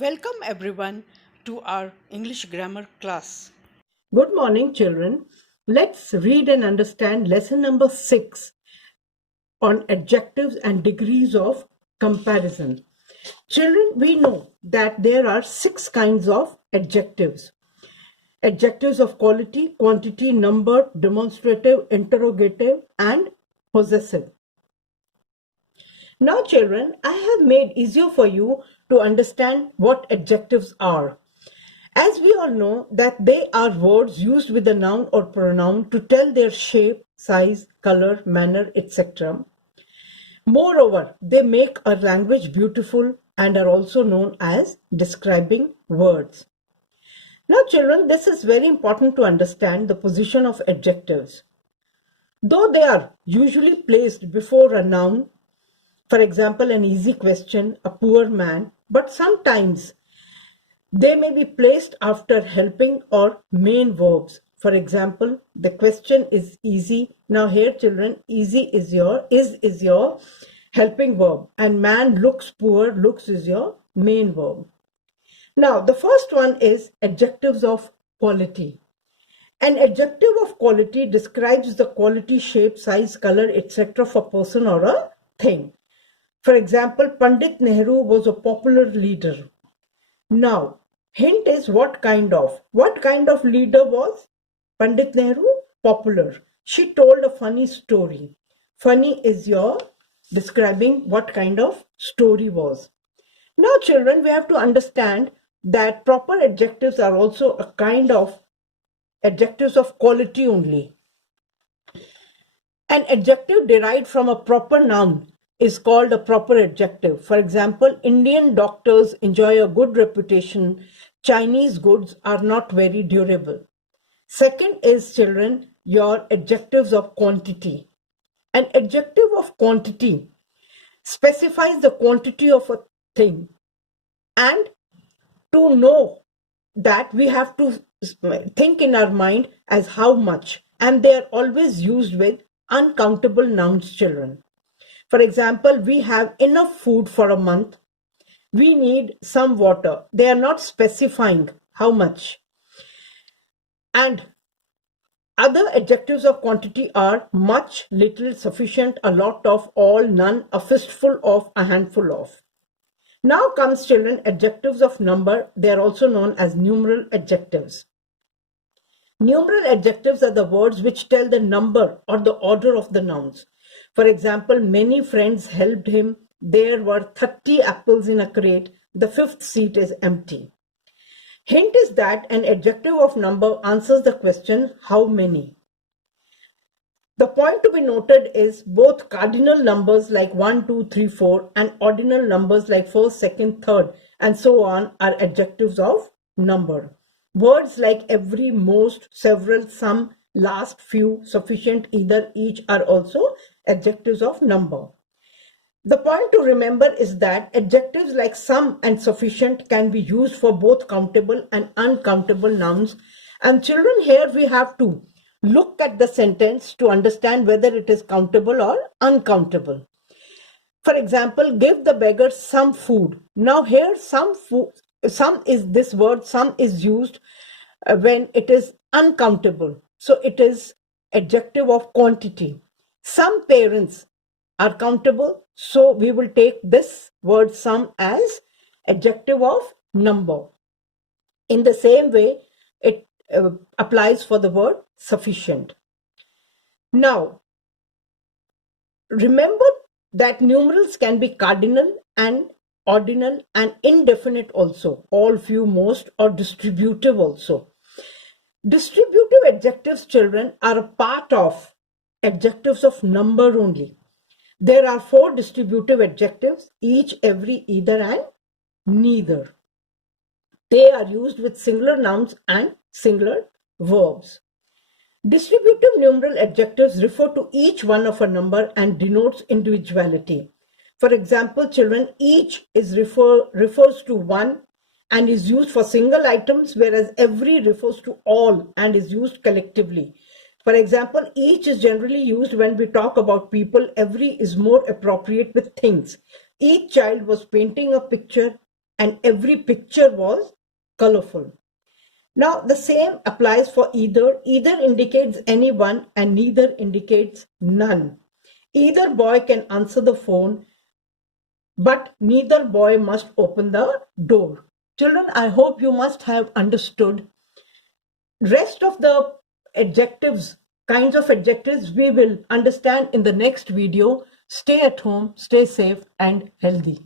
Welcome everyone to our English grammar class. Good morning, children. Let's read and understand lesson number 6 on adjectives and degrees of comparison. Children, we know that there are 6 kinds of adjectives. Adjectives of quality, quantity, number, demonstrative, interrogative, and possessive. Now, children, I have made easier for you to understand what adjectives are. As we all know that they are words used with a noun or pronoun to tell their shape, size, color, manner, etc. Moreover, they make a language beautiful and are also known as describing words. Now, children, this is very important to understand the position of adjectives. Though they are usually placed before a noun, for example, an easy question, a poor man, but sometimes they may be placed after helping or main verbs. For example, the question is easy. Now here, children, easy is your helping verb, and man looks poor, looks is your main verb. Now the first one is adjectives of quality. An adjective of quality describes the quality, shape, size, color, etc. of a person or a thing. For example, Pandit Nehru was a popular leader. Now, hint is what kind of. What kind of leader was Pandit Nehru? Popular. She told a funny story. Funny is your describing what kind of story was. Now, children, we have to understand that proper adjectives are also a kind of adjectives of quality only. An adjective derived from a proper noun is called a proper adjective. For example, Indian doctors enjoy a good reputation. Chinese goods are not very durable. Second is, children, your adjectives of quantity. An adjective of quantity specifies the quantity of a thing, and to know that we have to think in our mind as how much, and they are always used with uncountable nouns, children. For example, we have enough food for a month. We need some water. They are not specifying how much. And other adjectives of quantity are much, little, sufficient, a lot of, all, none, a fistful of, a handful of. Now comes, children, adjectives of number. They are also known as numeral adjectives. Numeral adjectives are the words which tell the number or the order of the nouns. For example, many friends helped him. There were 30 apples in a crate. The fifth seat is empty. Hint is that an adjective of number answers the question, how many? The point to be noted is both cardinal numbers like 1, 2, 3, 4 and ordinal numbers like first, second, third, and so on are adjectives of number. Words like every, most, several, some, last, few, sufficient, either, each are also adjectives of number. The point to remember is that adjectives like some and sufficient can be used for both countable and uncountable nouns. And children, here we have to look at the sentence to understand whether it is countable or uncountable. For example, give the beggar some food. Now here some food, some is this word, some is used when it is uncountable. So it is adjective of quantity. Some parents are countable, so we will take this word some as adjective of number. In the same way, it applies for the word sufficient. Now, remember that numerals can be cardinal and ordinal and indefinite also, all, few, most, or distributive also. Distributive adjectives, children, are a part of adjectives of number only. There are 4 distributive adjectives, each, every, either, and neither. They are used with singular nouns and singular verbs. Distributive numeral adjectives refer to each one of a number and denotes individuality. For example, children, each is refers to one and is used for single items, whereas every refers to all and is used collectively. For example, each is generally used when we talk about people. Every is more appropriate with things. Each child was painting a picture. and every picture was colorful. Now, the same applies for either. Either indicates anyone and neither indicates none. Either boy can answer the phone, but neither boy must open the door. Children, I hope you must have understood. Rest of the adjectives, kinds of adjectives, we will understand in the next video. Stay at home, stay safe and healthy.